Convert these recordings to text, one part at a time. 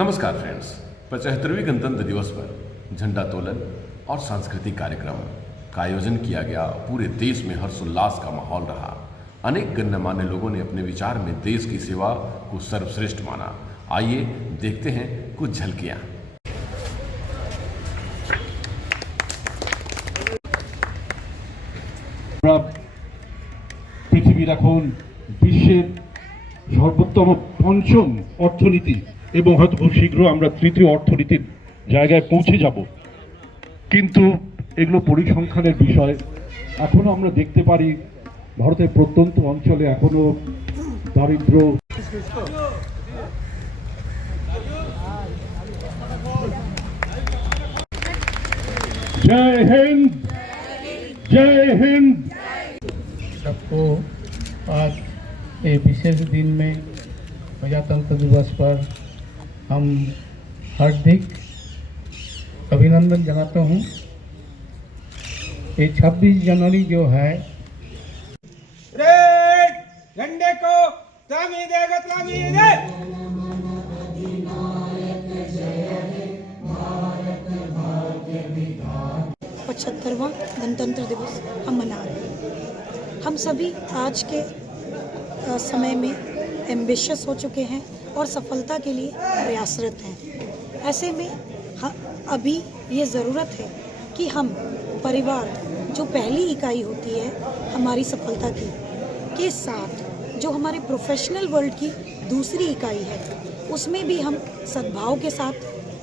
नमस्कार फ्रेंड्स। 75वीं गणतंत्र दिवस पर झंडा तोलन और सांस्कृतिक कार्यक्रम का आयोजन किया गया। पूरे देश में हर्षोल्लास का माहौल रहा। अनेक गणमान्य लोगों ने अपने विचार में देश की सेवा को सर्वश्रेष्ठ माना। आइए देखते हैं कुछ झलकियां। পৃথিবীর এখন বিশ্বের সর্বোত্তম পঞ্চম অর্থনীতি এবং হয়তো খুব শীঘ্র আমরা তৃতীয় অর্থনীতির জায়গায় পৌঁছে যাব, কিন্তু এগুলো পরিসংখ্যানের বিষয়। এখনো আমরা দেখতে পারি ভারতের প্রত্যন্ত অঞ্চলে এখনো দারিদ্র, জয় হিন্দ, जय हिंद। सबको आज ये विशेष दिन में प्रजातंत्र दिवस पर हम हार्दिक अभिनंदन जनाता हूँ। ये 26 जनवरी जो है झंडे को तामीदे। 75वां गणतंत्र दिवस हम मना रहे हैं। हम सभी आज के समय में एम्बिशियस हो चुके हैं और सफलता के लिए प्रयासरत हैं। ऐसे में अभी ये ज़रूरत है कि हम परिवार, जो पहली इकाई होती है हमारी सफलता की, के साथ जो हमारे प्रोफेशनल वर्ल्ड की दूसरी इकाई है, उसमें भी हम सद्भाव के साथ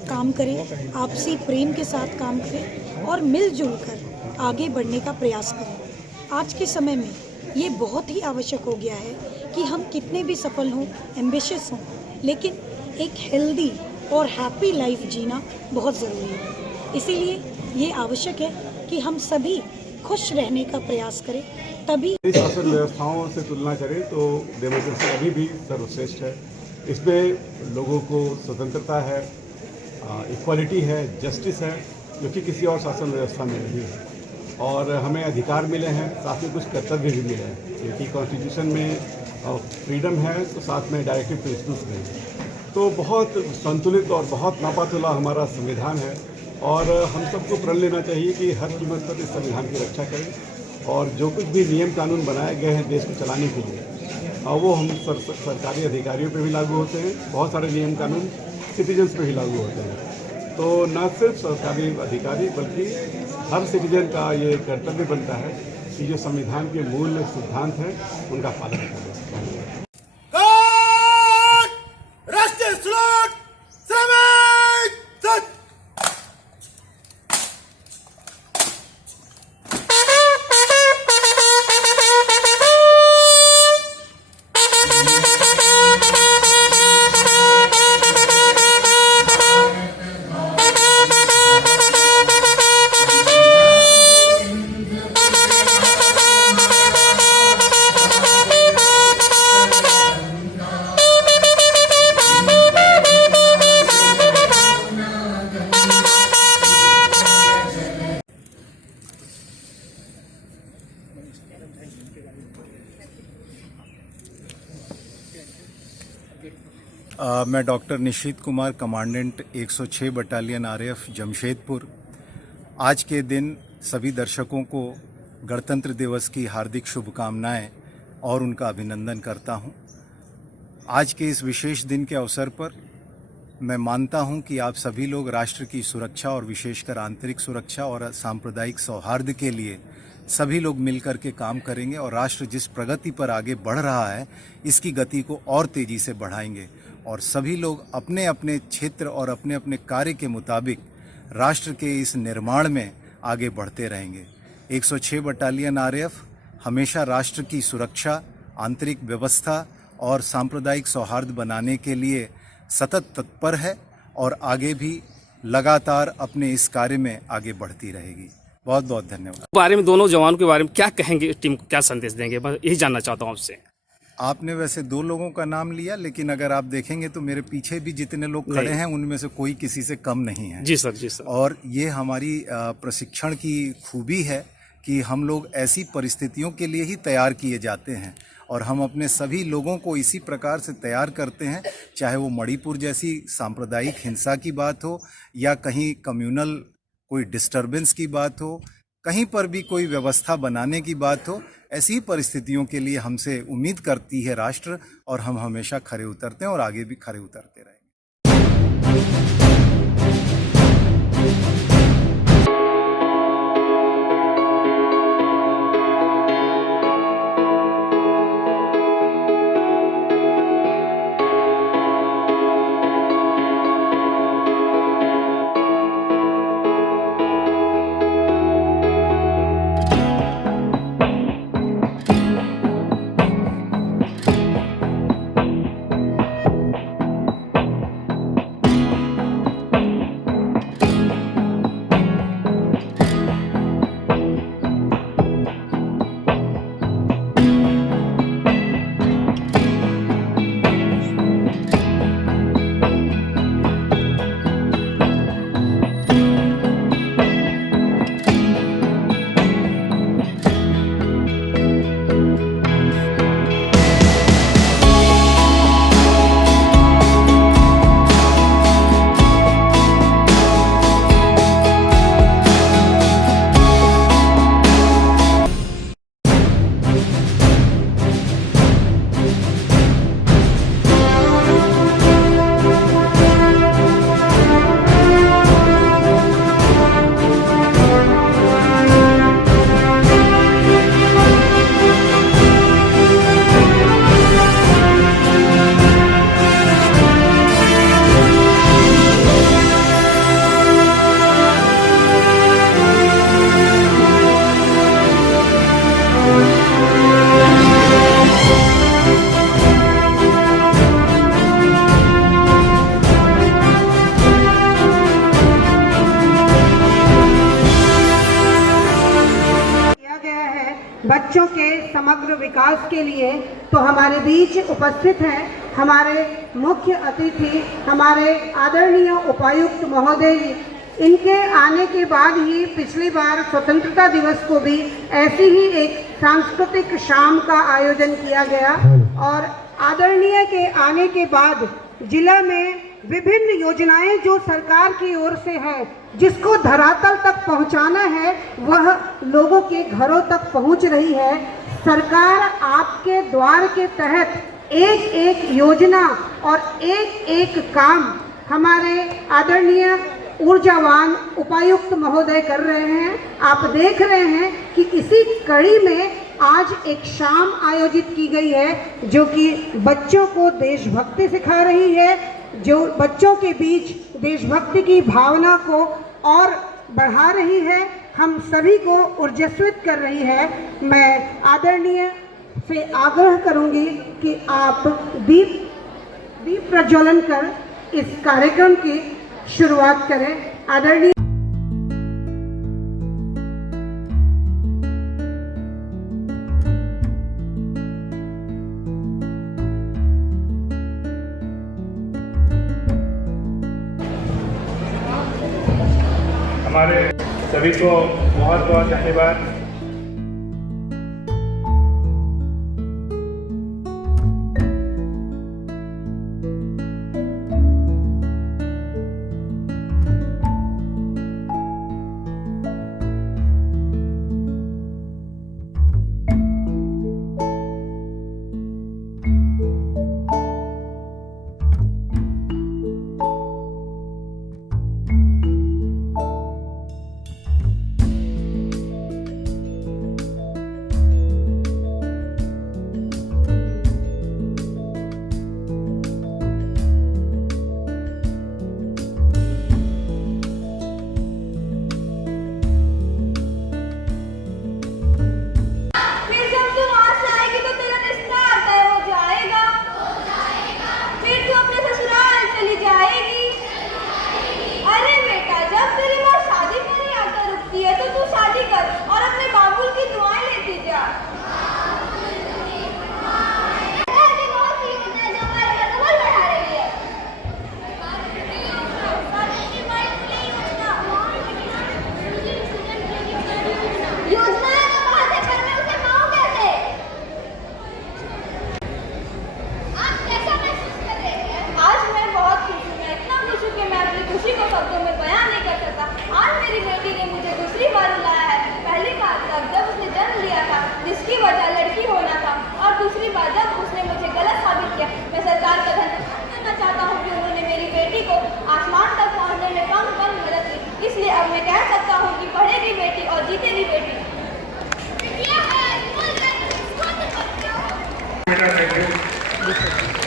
काम करें, आपसी प्रेम के साथ काम करें और मिलजुल कर आगे बढ़ने का प्रयास करें। आज के समय में ये बहुत ही आवश्यक हो गया है कि हम कितने भी सफल हों, एम्बिशियस हों, लेकिन एक हेल्दी और हैप्पी लाइफ जीना बहुत ज़रूरी है। इसीलिए ये आवश्यक है कि हम सभी खुश रहने का प्रयास करें, तभी शासन व्यवस्थाओं से तुलना करें तो डेमोक्रेसी अभी भी सर्वश्रेष्ठ है। इसमें लोगों को स्वतंत्रता है, इक्वालिटी है, जस्टिस है, जो कि किसी और शासन व्यवस्था में नहीं है। और हमें अधिकार मिले हैं, साथ में कुछ कर्तव्य भी मिले हैं, क्योंकि कॉन्स्टिट्यूशन में फ्रीडम है तो साथ में डायरेक्टिव प्रिंसिपल्स भी हैं। तो बहुत संतुलित और बहुत नापातुला हमारा संविधान है और हम सबको प्रण लेना चाहिए कि हर कीमत पर इस संविधान की रक्षा करें और जो कुछ भी नियम कानून बनाए गए हैं देश को चलाने के लिए, वो हम सरकारी अधिकारियों पर भी लागू होते हैं। बहुत सारे नियम कानून सिटीजन्स पर भी लागू होते हैं। तो न सिर्फ सरकारी अधिकारी बल्कि हर सिटीजन का ये कर्तव्य बनता है कि जो संविधान के मूल सिद्धांत हैं उनका पालन करें। राष्ट्रीय सलूट, श्रमिक सच। मैं doctor Nishit Kumar, commandant 106 battalion RAF Jamshedpur. आज के दिन सभी दर्शकों को गणतंत्र दिवस की हार्दिक शुभकामनाएं और उनका अभिनंदन करता हूं। आज के इस विशेष दिन के अवसर पर मैं मानता हूं कि आप सभी लोग राष्ट्र की सुरक्षा और विशेषकर आंतरिक सुरक्षा और सांप्रदायिक सौहार्द के लिए सभी लोग मिलकर के काम करेंगे और राष्ट्र जिस प्रगति पर आगे बढ़ रहा है इसकी गति को और तेजी से बढ़ाएंगे और सभी लोग अपने अपने क्षेत्र और अपने अपने कार्य के मुताबिक राष्ट्र के इस निर्माण में आगे बढ़ते रहेंगे। 106 बटालियन आरएएफ हमेशा राष्ट्र की सुरक्षा, आंतरिक व्यवस्था और सांप्रदायिक सौहार्द बनाने के लिए सतत तत्पर है और आगे भी लगातार अपने इस कार्य में आगे बढ़ती रहेगी। बहुत बहुत धन्यवाद। बारे में दोनों जवानों के बारे में क्या कहेंगे, टीम को क्या संदेश देंगे, बस यही जानना चाहता हूँ आपसे। आपने वैसे 2 लोगों का नाम लिया, लेकिन अगर आप देखेंगे तो मेरे पीछे भी जितने लोग खड़े हैं उनमें से कोई किसी से कम नहीं है। जी सर, जी सर। और ये हमारी प्रशिक्षण की खूबी है कि हम लोग ऐसी परिस्थितियों के लिए ही तैयार किए जाते हैं और हम अपने सभी लोगों को इसी प्रकार से तैयार करते हैं, चाहे वो मणिपुर जैसी सांप्रदायिक हिंसा की बात हो या कहीं कम्युनल कोई डिस्टरबेंस की बात हो, कहीं पर भी कोई व्यवस्था बनाने की बात हो। ऐसी परिस्थितियों के लिए हमसे उम्मीद करती है राष्ट्र और हम हमेशा खरे उतरते हैं और आगे भी खरे उतरते रहेंगे। बच्चों के समग्र विकास के लिए। तो हमारे बीच उपस्थित हैं हमारे मुख्य अतिथि, हमारे आदरणीय उपायुक्त महोदय जी। इनके आने के बाद ही पिछली बार स्वतंत्रता दिवस को भी ऐसी ही एक सांस्कृतिक शाम का आयोजन किया गया और आदरणीय के आने के बाद जिला में विभिन्न योजनाएं जो सरकार की ओर से है, जिसको धरातल तक पहुंचाना है, वह लोगों के घरों तक पहुंच रही है। सरकार आपके द्वार के तहत एक एक योजना और एक एक काम हमारे आदरणीय ऊर्जावान उपायुक्त महोदय कर रहे हैं। आप देख रहे हैं कि इसी कड़ी में आज एक शाम आयोजित की गई है जो कि बच्चों को देशभक्ति सिखा रही है, जो बच्चों के बीच देशभक्ति की भावना को और बढ़ा रही है, हम सभी को ऊर्जास्वित कर रही है। मैं आदरणीय से आग्रह करूंगी कि आप दीप प्रज्वलन कर इस कार्यक्रम की शुरुआत करें। आदरणीय हमारे सभी को बहुत बहुत धन्यवाद।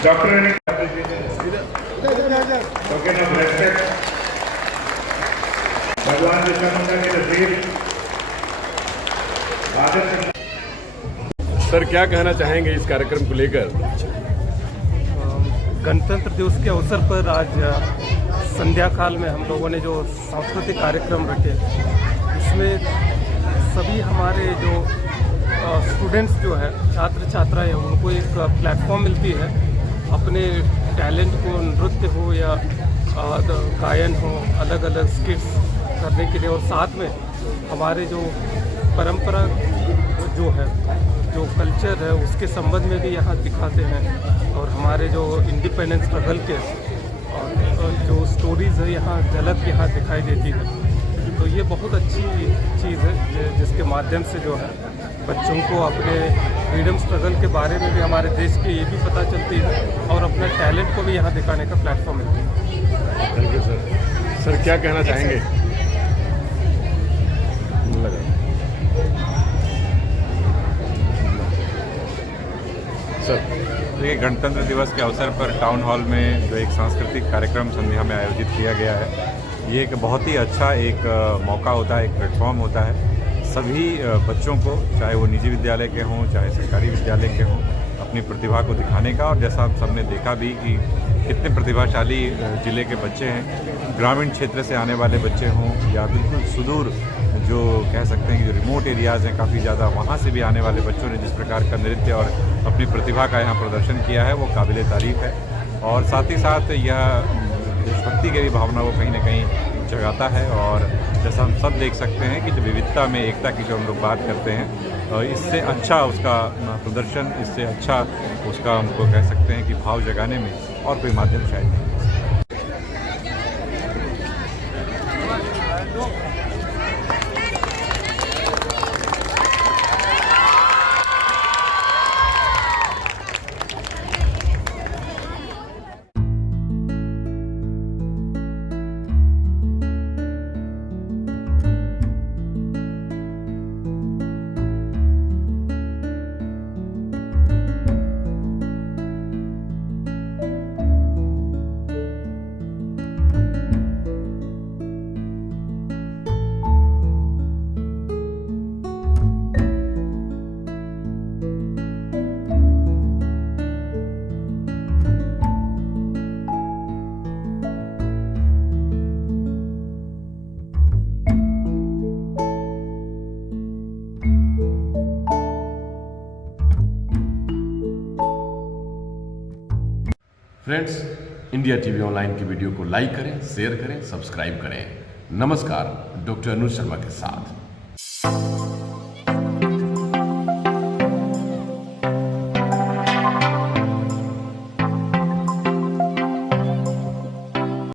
Doctor token of respect, भगवान बिरसा मुंडा की तस्वीर। सर, क्या कहना चाहेंगे इस कार्यक्रम को लेकर? गणतंत्र दिवस के अवसर पर आज संध्या काल में हम लोगों ने जो सांस्कृतिक कार्यक्रम रखे, उसमें सभी हमारे जो स्टूडेंट्स जो है, छात्र छात्राएं, उनको एक प्लेटफॉर्म मिलती है अपने टैलेंट को, नृत्य हो या गायन हो, अलग अलग स्किट्स करने के लिए, और साथ में हमारे जो परंपरा जो है, जो कल्चर है, उसके संबंध में भी यहाँ दिखाते हैं, और हमारे जो इंडिपेंडेंस स्ट्रगल के और जो स्टोरीज़ है यहाँ झलक यहाँ दिखाई देती है। तो ये बहुत अच्छी चीज़ है जिसके माध्यम से जो है बच्चों को अपने फ्रीडम स्ट्रगल के बारे में भी, हमारे देश के ये भी पता चलती है, और अपने टैलेंट को भी यहाँ दिखाने का प्लेटफॉर्म मिलती है। Thank you sir. सर, क्या कहना चाहेंगे? देखिए, गणतंत्र दिवस के अवसर पर टाउन हॉल में जो एक सांस्कृतिक कार्यक्रम संध्या में आयोजित किया गया है, ये एक बहुत ही अच्छा एक मौका होता है, एक प्लेटफॉर्म होता है सभी बच्चों को, चाहे वो निजी विद्यालय के हों चाहे सरकारी विद्यालय के हों, अपनी प्रतिभा को दिखाने का। और जैसा हम सबने देखा भी कि कितने प्रतिभाशाली ज़िले के बच्चे हैं, ग्रामीण क्षेत्र से आने वाले बच्चे हों या बिल्कुल सुदूर जो कह सकते हैं कि जो रिमोट एरियाज़ हैं काफ़ी ज़्यादा, वहाँ से भी आने वाले बच्चों ने जिस प्रकार का नृत्य और अपनी प्रतिभा का यहाँ प्रदर्शन किया है, वो काबिल तारीफ़ है। और साथ ही साथ यह देशभक्ति की भी भावना को कहीं ना कहीं जगाता है। और जैसा हम सब देख सकते हैं कि जो विविधता में एकता की जो हम लोग बात करते हैं, इससे अच्छा उसका प्रदर्शन, इससे अच्छा उसका हमको कह सकते हैं कि भाव जगाने में और कोई माध्यम शायद नहीं। फ्रेंड्स, इंडिया टीवी ऑनलाइन की वीडियो को लाइक करें, शेयर करें, सब्सक्राइब करें। नमस्कार, डॉक्टर अनुज शर्मा के साथ।